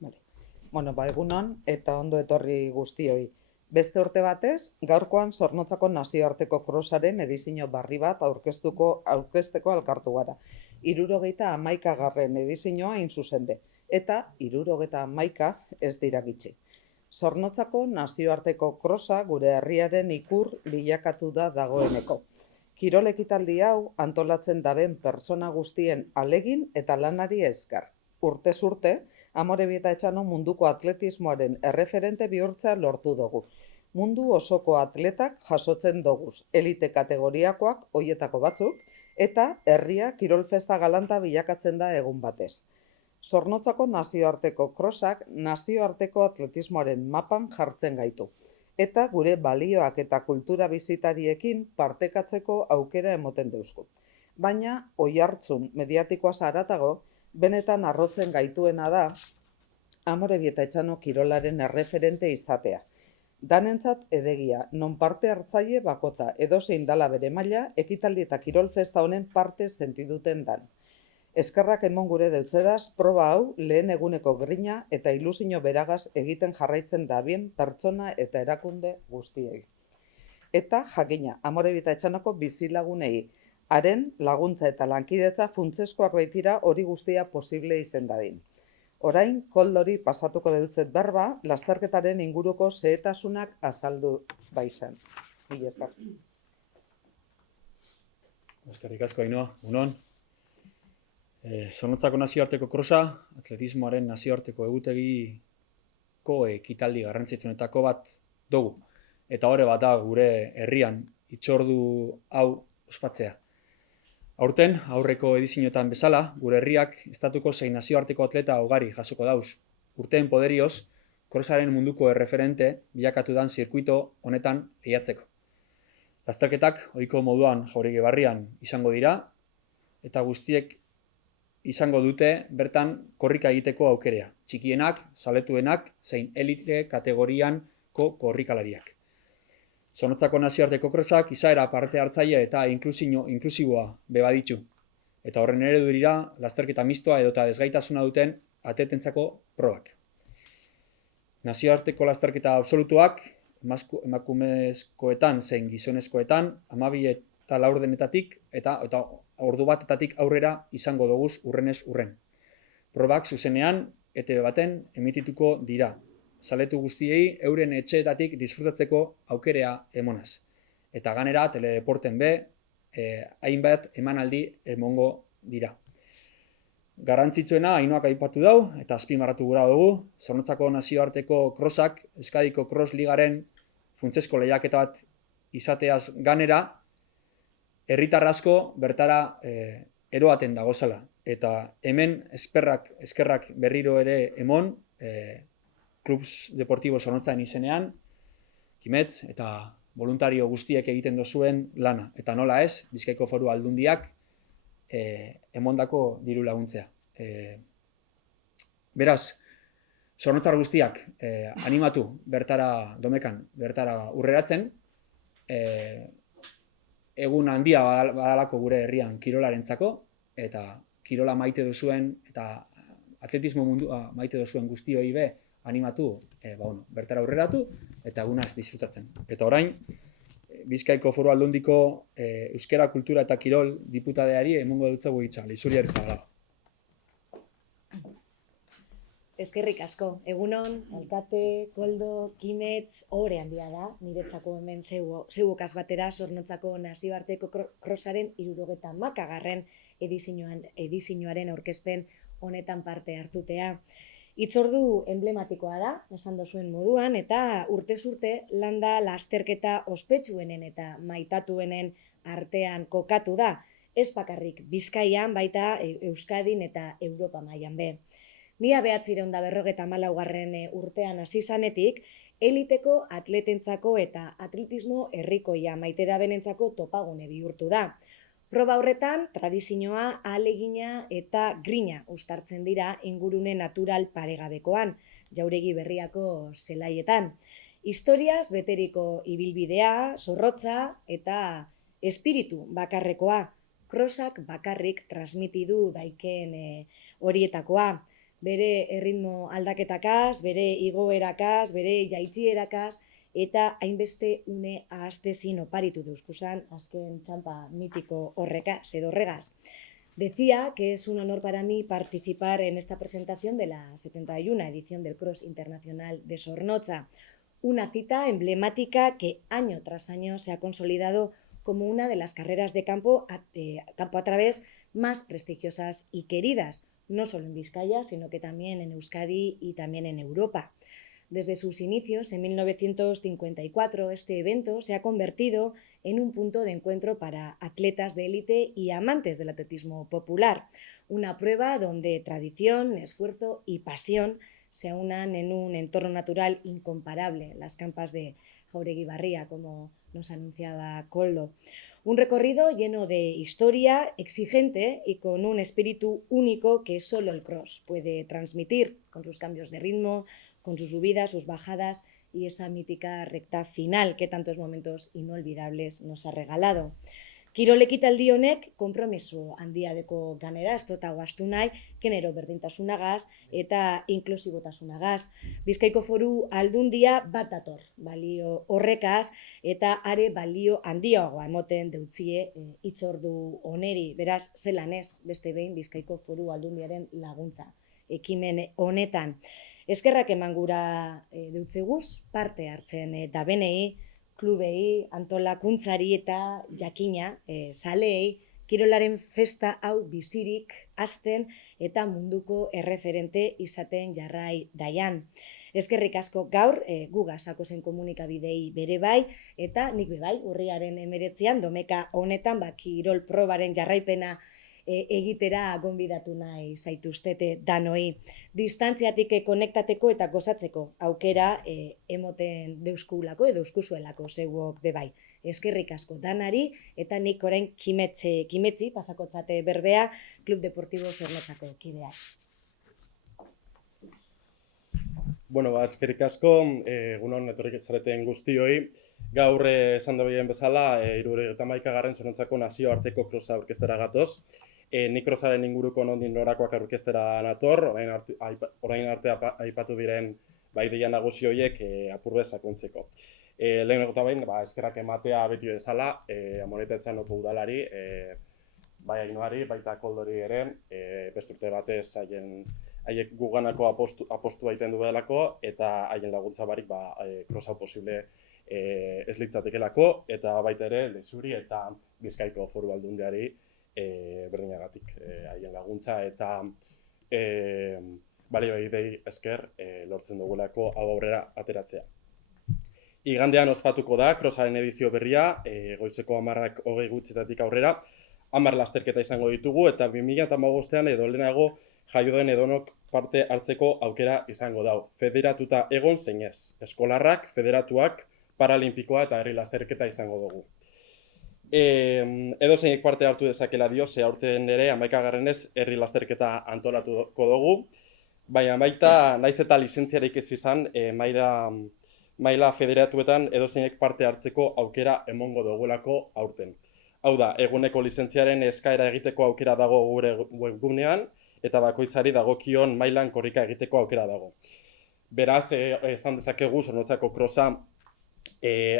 Vale. Bueno, egunon eta ondo etorri guztioi. Beste urte batez, gaurkoan Zornotzako nazioarteko krosaren edizio barri bat aurkezteko elkartu gara. 71. edizioa hain zuzen be, eta 71 ez dira gitxi. Zornotzako nazioarteko krosa gure herriaren ikur bilakatu da dagoeneko. Kirol ekitaldi hau antolatzen daben pertsona guztien alegin eta lanari esker. Urtez urte, Amorebieta Etxano munduko atletismoaren erreferente bihurtzea lortu dugu. Mundu osoko atletak jasotzen doguz, elite kategoriakoak hoietako batzuk, eta herria kirolfesta galanta bilakatzen da egun batez. Zornotzako nazioarteko krosak nazioarteko atletismoaren mapan jartzen gaitu, eta gure balioak eta kultura bizitariekin partekatzeko aukera emoten deuzku. Baina, oihartzun mediatikoaz haratago, benetan harrotzen gaituena da Amorebieta Etxano kirolaren erreferente izatea. Danentzat edegia, non parte hartzaile bakotza edozein dala bere maila, ekitaldi eta kirol festa honen parte sentiduten dan. Eskerrak emon gure deutzeraz, proba hau lehen eguneko grina eta ilusio beragaz egiten jarraitzen dabien pertsona eta erakunde guztiei. Eta jakina, Amorebieta Etxanoko bizilagunei, haren laguntza eta lankidetza funtsezkoak baitira hori guztia posible izen dadin. Orain, koldori pasatuko dutzet berba, lasterketaren inguruko xehetasunak azaldu baizen. Mila esker. Eskerrik asko, Ainhoa, egunon. Zornotzako nazioarteko krosa, atletismoaren nazioarteko egutegiko ekitaldi garrantzitsuenetako bat dugu. Eta hori bat da gure herrian hitzordu hau ospatzea. Aurten, aurreko edizioetan bezala, gure herriak estatuko zein nazioarteko atleta ugari jasoko dauz. Urteen poderioz, krosaren munduko erreferente bilakatu dan zirkuito honetan lehiatzeko. Lasterketak ohiko moduan Jauregi barrian izango dira, eta guztiek izango dute bertan korrika egiteko aukerea. Txikienak, zaletuenak, zein elite kategorianko korrikalariak. Zornotzako nazioarteko krosak izaera parte hartzaile eta inklusiboa bebaditu. Eta horren eredu dira lasterketa mistoa edota desgaitasuna duten atletentzako probak. Nazioarteko lasterketa absolutuak emakumezkoetan zein gizonezkoetan 12 eta laurdenetatik eta ordu batetatik aurrera izango doguz urrenez urren. Probak zuzenean ETV baten emitituko dira. Zaletu guztiei euren etxeetatik disfrutatzeko aukerea emonaz. Eta ganera, teledeporten be, hainbat emanaldi emongo dira. Garrantzitsuena Ainhoak aipatu dau, eta azpimarratu gura dugu, Zornotzako nazioarteko krosak, Euskadiko Cross Ligaren funtsezko lehiaketa bat izateaz ganera, herritar asko bertara eroaten dagozala. Eta hemen eskerrak berriro ere emon, Klubs Deportibo Zornotzaren izenean, Kimetz eta voluntario guztiek egiten dozuen lana. Eta nola ez, Bizkaiko Foru Aldundiak emondako diru laguntzea. Beraz, Zornotzar guztiak animatu bertara domekan, bertara urreratzen, egun handia badalako gure herrian kirolarentzako, eta kirola maite duzuen, eta atletismo mundua maite duzuen guztioi be, animatu, bertara aurreratu eta egunaz disfrutatzen. Eta orain, Bizkaiko Foru Aldundiko Euskara, Kultura eta Kirol diputadeari emongo dutzago hitza, Lizuri Errizabalaga. Eskerrik asko. Egunon, alkate, koldo, kimetz, ohore handia da, niretzako hemen zeuokaz batera Zornotzako nazioarteko krosaren 71. edizioaren aurkezpen honetan parte hartutea. Hitzordu emblematikoa da, esan dozuen moduan, eta urtez urte landa lasterketa ospetsuenen eta maitatuenen artean kokatu da, ez bakarrik Bizkaian, baita Euskadin eta Europa mailan be. 1954 urtean hasi zanetik, eliteko atletentzako eta atletismo herrikoia maite dabenentzako topagune bihurtu da. Proba horretan, tradizioa, ahalegina eta grina uztartzen dira ingurune natural paregabekoan, Jauregi berriako zelaietan. Historiaz beteriko ibilbidea, zorrotza eta espiritu bakarrekoa, krosak bakarrik transmitidu daikeen horietakoa. bere erritmo aldaketakaz, bere igoerakaz, bere jaitzierakaz, eta hainbeste une ahastezin oparitu deuzkuzan azken txampa mitiko horrekaz edo horregaz. Decía que es un honor para mí participar en esta presentación de la 71ª edición del Cross Internacional de Zornotza, una cita emblemática que año tras año se ha consolidado como una de las carreras de campo a través más prestigiosas y queridas, no solo en Vizcaya, sino que también en Euskadi y también en Europa. Desde sus inicios, en 1954, este evento se ha convertido en un punto de encuentro para atletas de élite y amantes del atletismo popular, una prueba donde tradición, esfuerzo y pasión se aunan en un entorno natural incomparable, las campas de Jauregui Barria, como nos anunciaba Koldo. Un recorrido lleno de historia, exigente y con un espíritu único que solo el cross puede transmitir, con sus cambios de ritmo, con sus subidas, sus bajadas y esa mítica recta final que tantos momentos inolvidables nos ha regalado. Kirol ekitaldi honek konpromiso handiadeko ganera, ez dut aguaztu nahi, genero berdintasunagaz eta inklusibotasunagaz. Bizkaiko Foru Aldundia bat dator balio horrekaz eta are balio handiagoa emoten deutzie hitzordu oneri. Beraz, zelan ez beste behin Bizkaiko Foru Aldundiaren laguntza ekimen honetan. Eskerrak eman gura deutzeguz parte hartzen dabenei, klubei, antolakuntzari eta jakina, zaleei, kirolaren festa hau bizirik hasten eta munduko erreferente izaten jarrai daian. Eskerrik asko gaur, gugaz Sakosen komunikabidei bere bai, eta nik be bai, urriaren 19an, domeka honetan, kirol probaren jarraipena egitera gonbidatu nahi zaituztete danoi. Distantziatik konektateko eta gozatzeko aukera emoten deuskulako edo euskuzuelako zeuok bebai. Eskerrik asko danari eta nik orain kimetzi pasakotzate berbea Klub Deportibo Zornotzako kideak. Bueno, eskerrik asko, egunon etorrik zareten guztioi. Gaur esan dobien bezala, 71. Zornotzako nazioarteko krosa aurkeztera gatoz. Nik krosaren inguruko nondik norakoak aurkeztera nator, orain arte aipatu diren ideia nagusi horiek apurbe sakontzeko. Lehenengo eta behin, eskerrak ematea beti bezala, Amoneta Etxanoko udalari, bai Ainoari, baita Koldori ere, beste urte batez haiek guganako apostu egiten duelako eta haien laguntza barik krosa posible ez litzatekelako, eta baita ere Lezuri eta Bizkaiko Foru Aldundiari berdinagatik haien laguntza eta balioei esker lortzen dugulako hau aurrera ateratzea. Igandean ospatuko da krosaren edizio berria, goizeko 10:20 gutxitatik aurrera, 10 lasterketa izango ditugu eta 2015ean edo lehenago jaio den edonok parte hartzeko aukera izango dau. Federatuta egon zein ez. Eskolarrak, federatuak, paralimpikoa eta herri lasterketa izango dugu. Edo zeinek parte hartu dezakela dio, ze aurten ere 11. herri lasterketa antolatuko dugu, baina baita naiz eta lizentziarik ez izan, maila federatuetan edo zeinek parte hartzeko aukera emongo dugulako aurten. Hau da, eguneko lizentziaren eskaera egiteko aukera dago gure webgunean, eta bakoitzari dagokion mailan korrika egiteko aukera dago. Beraz, esan dezakegu Zornotzako krosa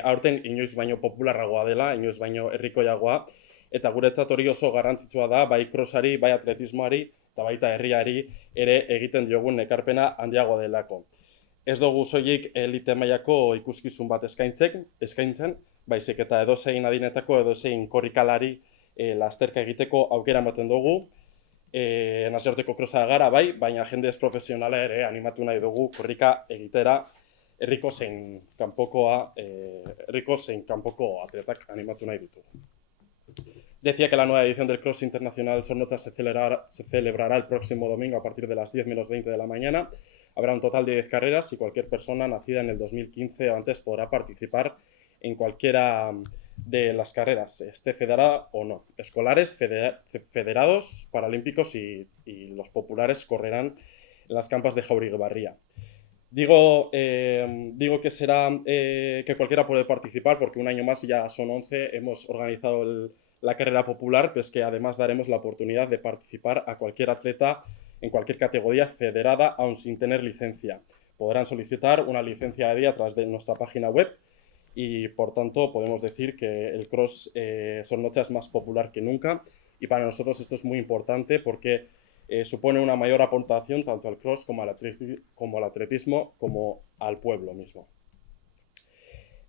aurten inoiz baino popularragoa dela, inoiz baino herrikoiagoa, eta guretzat hori oso garrantzitsua da, bai krosari, bai atletismoari, eta baita herriari ere egiten diogun ekarpena handiagoa delako. Ez dugu soilik elite mailako ikuskizun bat eskaintzen, baizik eta edozein adinetako edozein korrikalari lasterka egiteko aukera ematen dugu. Nazioarteko krosa gara bai, baina jende ez profesionala ere animatu nahi dugu korrika egitera herriko zein kanpoko atletak animatu nahi ditugu. Decía que la nueva edición del Cross Internacional Zornotza se celebrará el próximo domingo a partir de las 10:20 de la mañana. Habrá un total de 10 carreras y cualquier persona nacida en el 2015 o antes podrá participar en cualquiera de las carreras, esté federada o no. Escolares, federados, paralímpicos y los populares correrán en las campas de Jauregui Barria. Digo que será que cualquiera puede participar porque un año más, ya son 11, hemos organizado la carrera popular, pues que además daremos la oportunidad de participar a cualquier atleta en cualquier categoría federada aun sin tener licencia. Podrán solicitar una licencia de día a través de nuestra página web y, por tanto, podemos decir que el cross Zornotza es más popular que nunca y para nosotros esto es muy importante porque supone una mayor aportación tanto al cross como al atletismo como al pueblo mismo.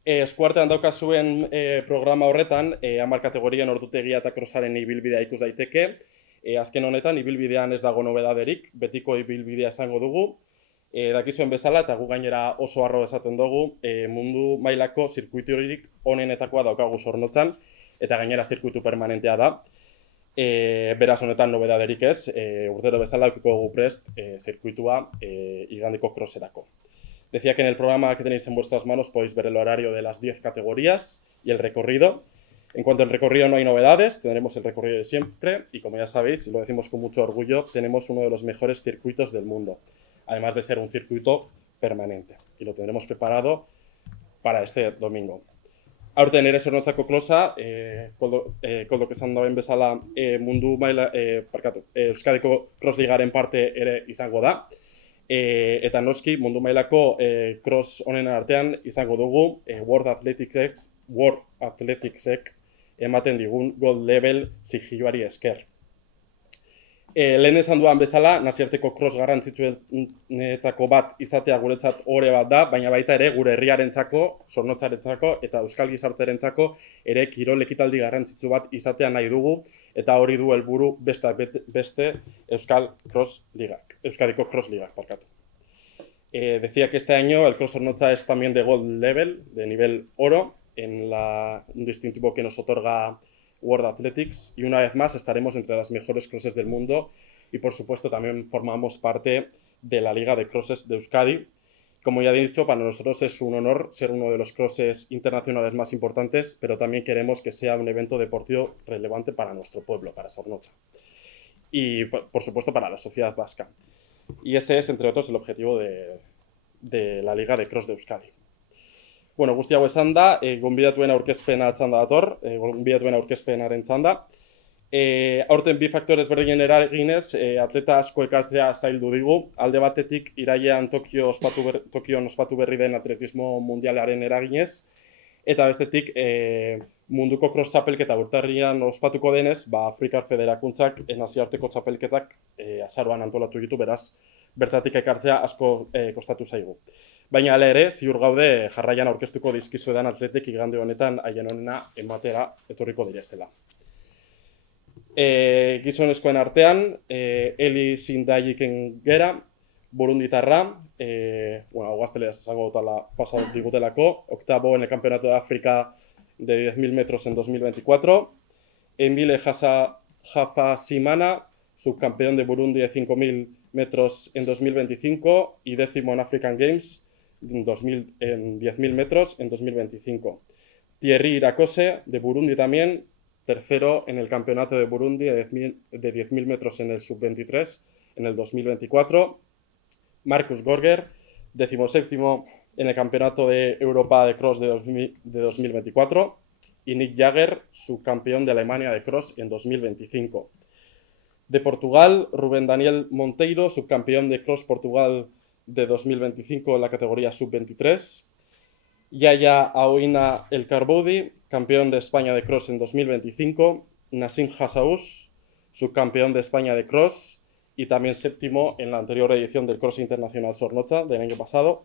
Eskuartean daukazuen programa horretan, 10 kategorien ordutegia eta crossaren ibilbidea ikus daiteke. Azken honetan, ibilbidean ez dago nobedaderik, betiko ibilbidea izango dugu. Dakizuen bezala, eta gu gainera oso harro esaten dugu, mundu mailako zirkuiturik onenetakoa daukagu Zornotzan, eta gainera zirkuitu permanentea da. Beraz honetan nobedaderik ez, urtero bezala eukiko gu prest zirkuitua igandeko crosserako. Decía que en el programa que tenéis en vuestras manos podéis ver el horario de las 10 categorías y el recorrido. En cuanto al recorrido no hay novedades, tendremos el recorrido de siempre y como ya sabéis, y lo decimos con mucho orgullo, tenemos uno de los mejores circuitos del mundo, además de ser un circuito permanente y lo tendremos preparado para este domingo. Aurten ere Zornotzako klosa, koldok esan dauen bezala mundu maila, Euskadiko cross ligaren parte ere izango da. Eta noski mundu mailako cross honen artean izango dugu World Athleticsek ematen digun gold level sigilloari esker. Lehen esan duan bezala, nazioarteko cross garrantzitsuenetako bat izatea guretzat ohore bat da, baina baita ere gure herriarentzako, Zornotzarentzako eta euskal gizartearentzako ere kirol ekitaldi garrantzitsu bat izatea nahi dugu, eta hori du helburu beste Euskadiko cross ligak, barkatu. Decía que este año el cross Zornotza es también de gold level, de nivel oro, en un distintivo que nos otorga World Athletics, y una vez más estaremos entre las mejores crosses del mundo y por supuesto también formamos parte de la Liga de Crosses de Euskadi. Como ya he dicho, para nosotros es un honor ser uno de los crosses internacionales más importantes, pero también queremos que sea un evento deportivo relevante para nuestro pueblo, para Zornotza. Y por supuesto para la sociedad vasca. Y ese es, entre otros, el objetivo de la Liga de Cross de Euskadi. Bueno, guzti hau esan da, gonbidatuen aurkezpena txanda dator, gonbidatuen aurkezpenaren txanda. Aurten bi faktore ezberdinen eraginez, atleta asko ekartzea zaildu digu. Alde batetik, irailean Tokion ospatu berri den atletismo mundialaren eraginez, eta bestetik, munduko cross txapelketa urtarrian ospatuko denez, Afrikar Federakuntzak nazioarteko txapelketak azaroan antolatu ditu, beraz, bertatik ekartzea asko kostatu zaigu. Baina hala ere, ziur gaude jarraian aurkeztuko dizkizuedan atletek igande honetan haien honena ematera etorriko direzela. Gizonezkoen artean, Eli Zindaiken gera, burunditarra, gazteleaz esango dutala pasatu digutelako, octavo en el Campeonato de África de 10.000 metros en 2024, Emile Hafasimana, subcampeón de Burundi de 5.000 metros en 2025 y 10º en African Games en 10.000 metros en 2025. Thierry Irakose, de Burundi también, tercero en el Campeonato de Burundi de 10.000 metros en el sub-23 en el 2024. Marcus Gorger, 17º en el Campeonato de Europa de Cross de 2024. Y Nick Jagger, subcampeón de Alemania de Cross en 2025. De Portugal, Rubén Daniel Monteiro, subcampeón de Cross Portugal de 2025 en la categoría sub-23. Yaya Aoina El Carboudi, campeón de España de Cross en 2025. Nassim Hassaous, subcampeón de España de Cross y también séptimo en la anterior edición del Cross Internacional Zornotza del año pasado.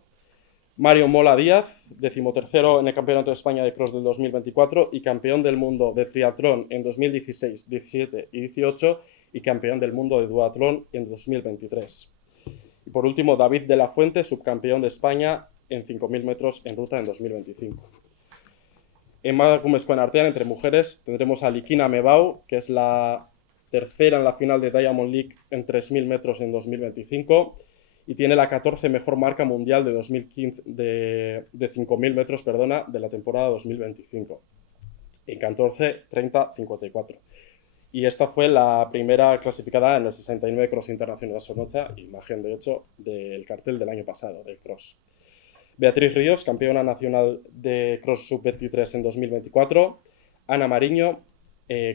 Mario Mola Díaz, 13º en el Campeonato de España de Cross del 2024 y campeón del mundo de triatlón en 2016, 17 y 18 y campeón del mundo de duatlón en 2023. Y por último, David de la Fuente, subcampeón de España en 5.000 metros en ruta en 2025. En emakumezkoen artean, entre mujeres, tendremos a Likina Mebau, que es la tercera en la final de Diamond League en 3.000 metros en 2025 y tiene la 14 mejor marca mundial de 5.000 metros, de la temporada 2025, en 14:30:54. Y esta fue la primera clasificada en el 69 Cross Internacional Zornotza, imagen de hecho del cartel del año pasado, del Cross. Beatriz Ríos, campeona nacional de Cross Sub-23 en 2024. Ana Mariño,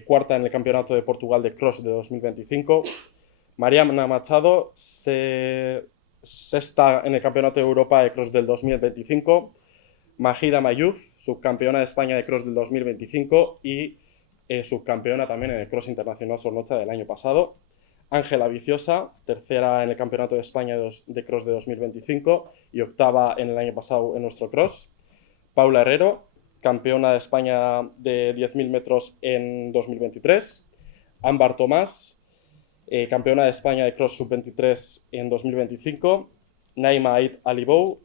cuarta en el Campeonato de Portugal de Cross de 2025. Mariana Machado, sexta en el Campeonato de Europa de Cross del 2025. Majida Mayuf, subcampeona de España de Cross del 2025 y subcampeona también en el Cross Internacional Sornocha del año pasado. Ángela Viciosa, tercera en el Campeonato de España de Cross de 2025 y octava en el año pasado en nuestro Cross. Paula Herrero, campeona de España de 10.000 metros en 2023. Ámbar Tomás, campeona de España de Cross Sub-23 en 2025. Naima Ait Alibou,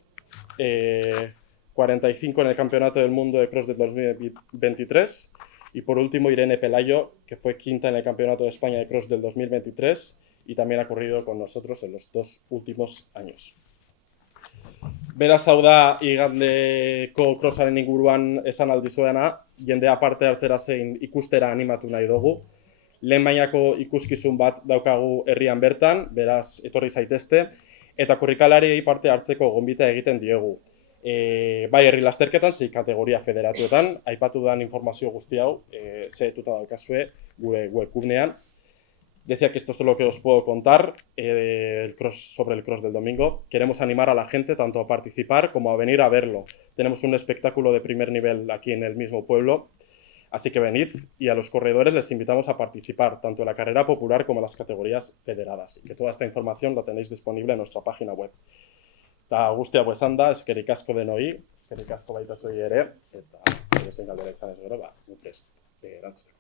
45 en el Campeonato del Mundo de Cross de 2023. Y por último, Irene Pelayo, que fue quinta en el Campeonato de España de Cross del 2023 y también ha corrido con nosotros en los 2 últimos años. Beraz, hau da igandeko crossaren inguruan esan aldizuena, jendea parte hartzera zein ikustera animatu nahi dugu. Lehen mailako ikuskizun bat daukagu herrian bertan, beraz, etorri zaitezte, eta korrikalariei parte hartzeko gonbita egiten diegu. Bai herri lasterketan, zein kategoria federatuetan, aipatu dudan informazio guzti hau, zehetuta daukazue gure webgunean. Decía que esto es todo lo que os puedo contar sobre el cross del domingo. Queremos animar a la gente tanto a participar como a venir a verlo. Tenemos un espectáculo de primer nivel aquí en el mismo pueblo, así que venid, y a los corredores les invitamos a participar tanto en la carrera popular como en las categorías federadas. Y que toda esta información la tenéis disponible en nuestra página web. Eta guztia buesan da, eskerrik asko denoi, eskerrik asko baita zuei ere, eta edozein galdera izan ez gero, gu prest erantzuteko.